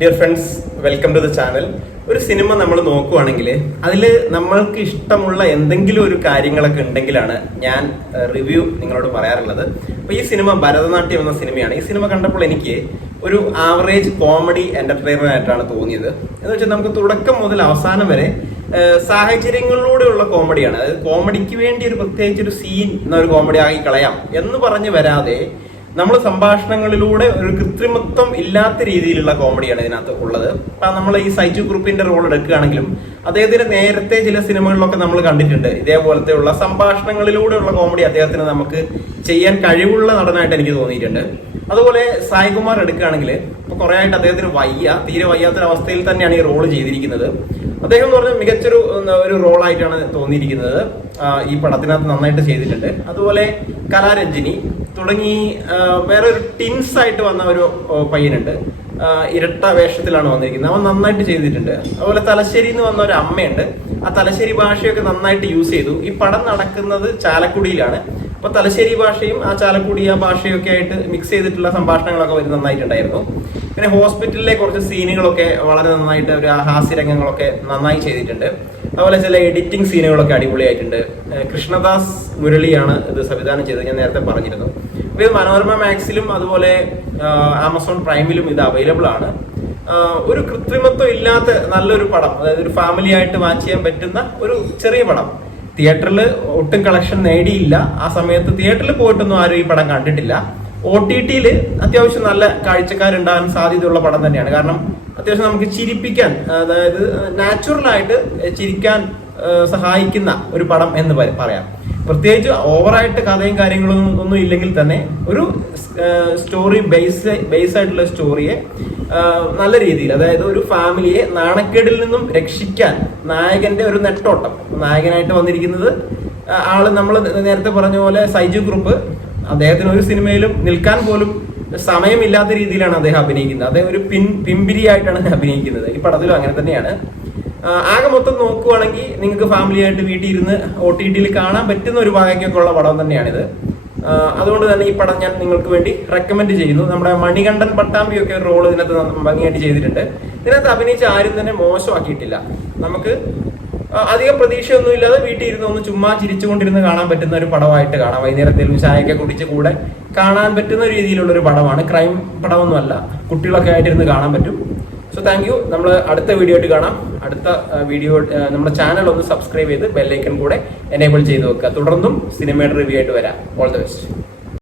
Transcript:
Dear friends, welcome to the channel. ഒരു cinema നമ്മൾ നോക്കുവാണെങ്കിൽ അതിൽ നമ്മൾക്ക് ഇഷ്ടമുള്ള എന്തെങ്കിലും ഒരു കാര്യങ്ങളൊക്കെ ഉണ്ടെങ്കിലാണ് ഞാൻ റിവ്യൂ നിങ്ങളോട് പറയാറുള്ളത്. അപ്പോൾ ഈ സിനിമ ഭരതനാട്യം എന്ന സിനിമയാണ്. ഈ സിനിമ കണ്ടപ്പോൾ എനിക്ക് ഒരു ആവറേജ് കോമഡി എന്റർടൈനർ ആയിട്ടാണ് തോന്നിയത്. എന്ന് വെച്ചാൽ നമുക്ക് തുടക്കം മുതൽ അവസാനം വരെ സാഹചര്യങ്ങളിലൂടെയുള്ള കോമഡിയാണ്. അതായത് കോമഡിക്ക് വേണ്ടി ഒരു പ്രത്യേകിച്ച് ഒരു സീൻ എന്നൊരു കോമഡി ആക്കി കളയാം എന്ന് പറഞ്ഞ് വരാതെ നമ്മൾ സംഭാഷണങ്ങളിലൂടെ ഒരു കൃത്രിമത്വം ഇല്ലാത്ത രീതിയിലുള്ള കോമഡിയാണ് ഇതിനകത്ത് ഉള്ളത്. അപ്പൊ നമ്മൾ ഈ സൈജു ഗ്രൂപ്പിന്റെ റോൾ എടുക്കുകയാണെങ്കിലും അദ്ദേഹത്തിന് നേരത്തെ ചില സിനിമകളിലൊക്കെ നമ്മൾ കണ്ടിട്ടുണ്ട്. ഇതേപോലത്തെ ഉള്ള സംഭാഷണങ്ങളിലൂടെയുള്ള കോമഡി അദ്ദേഹത്തിന് നമുക്ക് ചെയ്യാൻ കഴിവുള്ള നടനായിട്ട് എനിക്ക് തോന്നിയിട്ടുണ്ട്. അതുപോലെ സായികുമാർ എടുക്കുകയാണെങ്കിൽ ഇപ്പൊ കുറെ ആയിട്ട് അദ്ദേഹത്തിന് തീരെ വയ്യാത്തൊരവസ്ഥയിൽ തന്നെയാണ് ഈ റോള് ചെയ്തിരിക്കുന്നത്. അദ്ദേഹം എന്ന് പറഞ്ഞാൽ മികച്ചൊരു റോളായിട്ടാണ് തോന്നിയിരിക്കുന്നത്. ഈ പടത്തിനകത്ത് നന്നായിട്ട് ചെയ്തിട്ടുണ്ട്. അതുപോലെ കലാരഞ്ജിനി തുടങ്ങി വേറെ ഒരു ടിൻസ് ആയിട്ട് വന്ന ഒരു പയ്യനുണ്ട്, ഇരട്ട വേഷത്തിലാണ് വന്നിരിക്കുന്നത്. അവൻ നന്നായിട്ട് ചെയ്തിട്ടുണ്ട്. അതുപോലെ തലശ്ശേരി എന്ന് വന്ന ഒരു അമ്മയുണ്ട്. ആ തലശ്ശേരി ഭാഷയൊക്കെ നന്നായിട്ട് യൂസ് ചെയ്തു. ഈ പടം നടക്കുന്നത് ചാലക്കുടിയിലാണ്. അപ്പൊ തലശ്ശേരി ഭാഷയും ആ ചാലക്കുടി ആ ഭാഷയൊക്കെ ആയിട്ട് മിക്സ് ചെയ്തിട്ടുള്ള സംഭാഷണങ്ങളൊക്കെ വരും നന്നായിട്ടുണ്ടായിരുന്നു. പിന്നെ ഹോസ്പിറ്റലിലെ കുറച്ച് സീനുകളൊക്കെ വളരെ നന്നായിട്ട് ഒരു ഹാസ്യരംഗങ്ങളൊക്കെ നന്നായി ചെയ്തിട്ടുണ്ട്. അതുപോലെ ചില എഡിറ്റിംഗ് സീനുകളൊക്കെ അടിപൊളിയായിട്ടുണ്ട്. കൃഷ്ണദാസ് മുരളിയാണ് ഇത് സംവിധാനം ചെയ്തത്, ഞാൻ നേരത്തെ പറഞ്ഞിരുന്നു. ഇത് മനോരമ മാക്സിലും അതുപോലെ ആമസോൺ പ്രൈമിലും ഇത് അവൈലബിൾ ആണ്. ഒരു കൃത്രിമത്വം ഇല്ലാത്ത നല്ലൊരു പടം, അതായത് ഒരു ഫാമിലി ആയിട്ട് വാച്ച് ചെയ്യാൻ പറ്റുന്ന ഒരു ചെറിയ പടം. തിയേറ്ററിൽ ഒട്ടും കളക്ഷൻ നേടിയില്ല. ആ സമയത്ത് തിയേറ്ററിൽ പോയിട്ടൊന്നും ആരും ഈ പടം കണ്ടിട്ടില്ല. OTT-യിൽ അത്യാവശ്യം നല്ല കാഴ്ചക്കാരുണ്ടാകാൻ സാധ്യതയുള്ള പടം തന്നെയാണ്. കാരണം അത്യാവശ്യം നമുക്ക് ചിരിപ്പിക്കാൻ, അതായത് നാച്ചുറലായിട്ട് ചിരിക്കാൻ സഹായിക്കുന്ന ഒരു പടം എന്ന് പറയാം. പ്രത്യേകിച്ച് ഓവറായിട്ട് കഥയും കാര്യങ്ങളും ഒന്നും ഇല്ലെങ്കിൽ തന്നെ ഒരു സ്റ്റോറി ബേസ് ആയിട്ടുള്ള സ്റ്റോറിയെ നല്ല രീതിയിൽ, അതായത് ഒരു ഫാമിലിയെ നാണക്കേടിൽ നിന്നും രക്ഷിക്കാൻ നായകന്റെ ഒരു നെട്ടോട്ടം. നായകനായിട്ട് വന്നിരിക്കുന്നത് ആള് നമ്മൾ നേരത്തെ പറഞ്ഞ പോലെ സൈജു ഗ്രൂപ്പ്. അദ്ദേഹത്തിന് ഒരു സിനിമയിലും നിൽക്കാൻ പോലും സമയമില്ലാത്ത രീതിയിലാണ് അദ്ദേഹം അഭിനയിക്കുന്നത്. അദ്ദേഹം ഒരു പിമ്പിരിയായിട്ടാണ് അഭിനയിക്കുന്നത്. ഈ പടത്തിലും അങ്ങനെ തന്നെയാണ്. ആകെ മൊത്തം നോക്കുവാണെങ്കിൽ നിങ്ങൾക്ക് ഫാമിലി ആയിട്ട് വീട്ടിൽ ഇരുന്ന് OTT-യിൽ കാണാൻ പറ്റുന്ന ഒരു ഭാഗയ്ക്കൊക്കെ ഉള്ള പടം തന്നെയാണിത്. അതുകൊണ്ട് തന്നെ ഈ പടം ഞാൻ നിങ്ങൾക്ക് വേണ്ടി റെക്കമെൻഡ് ചെയ്യുന്നു. നമ്മുടെ മണികണ്ഠൻ പട്ടാമ്പിയൊക്കെ ഒരു റോൾ ഇതിനകത്ത് ഭംഗിയായിട്ട് ചെയ്തിട്ടുണ്ട്. ഇതിനകത്ത് അഭിനയിച്ച ആരും തന്നെ മോശമാക്കിയിട്ടില്ല. നമുക്ക് അധികം പ്രതീക്ഷയൊന്നും ഇല്ലാതെ വീട്ടിൽ ഇരുന്ന് ഒന്ന് ചുമ്മാ ചിരിച്ചുകൊണ്ടിരുന്ന് കാണാൻ പറ്റുന്ന ഒരു പടമായിട്ട് കാണാം. വൈകുന്നേരത്തേലും ചായയൊക്കെ കുടിച്ച് കൂടെ കാണാൻ പറ്റുന്ന രീതിയിലുള്ള ഒരു പടമാണ്. ക്രൈം പടമൊന്നുമല്ല, കുട്ടികളൊക്കെ ആയിട്ടിരുന്ന് കാണാൻ പറ്റും. So thank you. നമ്മൾ അടുത്ത വീഡിയോ ആയിട്ട് കാണാം. അടുത്ത വീഡിയോ നമ്മുടെ ചാനൽ ഒന്ന് സബ്സ്ക്രൈബ് ചെയ്ത് ബെല്ലൈക്കൺ കൂടെ എനേബിൾ ചെയ്ത് വെക്കുക. തുടർന്നും സിനിമയുടെ റിവ്യൂ ആയിട്ട് വരാം. All the best.